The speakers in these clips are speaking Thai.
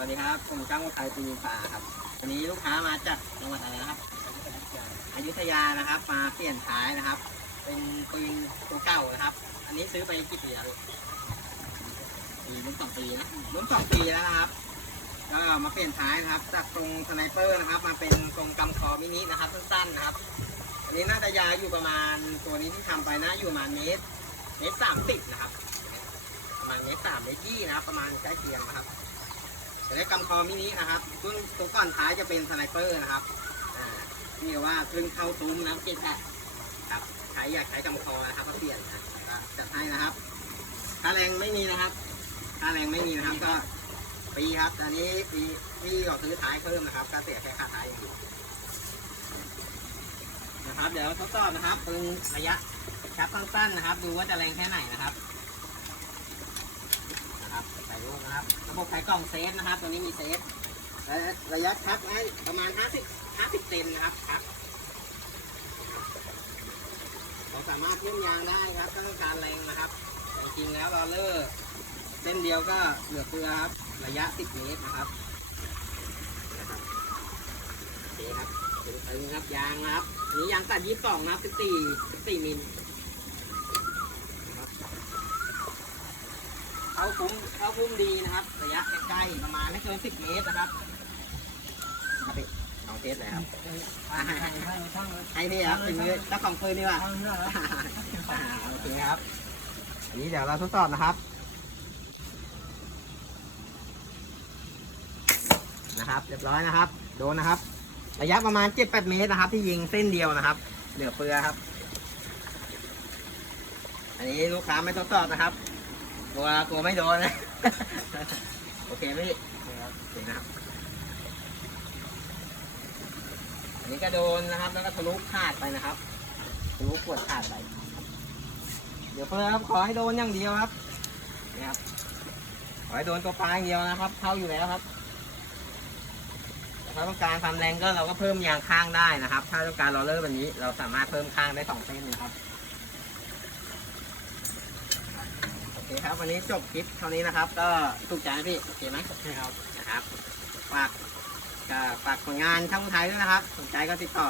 วัสดีครับ ผมจ้างวัไทยปีนิฟ้าครับ วันนี้ลูกค้ามาจากจังหวัดอะไรนะครับ อยุธยานะครับ มาเปลี่ยนท้ายนะครับ เป็นปืนตัวเก่านะครับ อันนี้ซื้อไปกี่ปีแล้วลูกปีรุ่นสองปีนะรุ่นสองปีแล้วนะครับ ก็มาเปลี่ยนท้ายนะครับ จากตรงสไนเปอร์นะครับ มาเป็นตรงกำคอมินินะครับสั้นๆนะครับ อันนี้น่าจะยาวอยู่ประมาณตัวนี้ที่ทำไปนะอยู่ประมาณเมตรเมตรสามสิบนะครับ ประมาณเมตรสามเมตรยี่นะครับ ประมาณใกล้เคียงนะครับ แต่ในกำคอมินินะครับรุ่นตัวก่อนท้ายจะเป็นสไนเปอร์นะครับอ่าที่ว่าครึ่งเข้าซุ้มน้ำเกล็ดแครับใครอยากใช้กำคอนะครับก็เปลี่ยนนะจัดให้นะครับค่าแรงไม่มีนะครับค่าแรงไม่มีนะครับก็ฟรีครับอันนี้ฟรีที่ก็ซื้อท้ายเพิ่มนะครับ ก็เสียแค่ค่าท้ายอย่างเดียวนะครับ เดี๋ยวทดสอบนะครับปึงระยะชับสั้นๆนะครับ ดูว่าจะแรงแค่ไหนนะครับ ใส่ลูกนะครับ ระบบใส่กล่องเซฟนะครับ ตัวนี้มีเซฟระยะชักให้ประมาณ 50 50เซนนะครับครับเราสามารถเชื่อมยางได้ครับต้องการแรงนะครับ จริงๆแล้วรอเลอร์เส้นเดียวก็เหลือเฟือครับ ระยะ 10 เมตรนะครับนะครับโอเคครับเป็นตึงครับยางนะครับ นี้ยางตัด22นะครับ 14 14มิล เข้าคุ้มเข้าคุ้มดีนะครับ ระยะใกล้ๆประมาณไม่เกิน10เมตรนะครับเอาไปเอาเทสเลยครับอ่าให้ให้ให้พี่ครับเป็นมือเจ้าของปืนดีกว่าอ่าโอเคครับ อันนี้เดี๋ยวเราทดสอบนะครับ นะครับ เรียบร้อยนะครับ โดนนะครับ ระยะประมาณ7-8เมตรนะครับ ที่ยิงเส้นเดียวนะครับ เหลือเฟือครับ อันนี้ลูกค้าไม่ทดสอบนะครับ กลัวกลัวไม่โดนนะ โอเคไหมพี่โอเคนะครับ อันนี้ก็โดนนะครับ แล้วก็ทะลุขาดไปนะครับทะลุขวดขาดไป เดี๋ยวเพื่อครับขอให้โดนอย่างเดียวครับนี่ครับขอให้โดนตัวปลายอย่างเดียวนะครับ เข้าอยู่แล้วครับถ้าต้องการความแรงก็เราก็เพิ่มยางข้างได้นะครับ ถ้าต้องการรอเลอร์แบบนี้ เราสามารถเพิ่มข้างได้สองเส้นนะครับ โอเค ครับ วันนี้จบคลิปเท่านี้นะครับ ก็ถูกใจไหมพี่โอเคไหมโอเคครับนะครับฝากก็ฝากผลงานช่างไทยด้วยนะครับสนใจก็ติดต่อ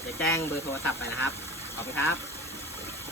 เดี๋ยวแจ้งเบอร์โทรศัพท์ไปนะครับขอบคุณครับ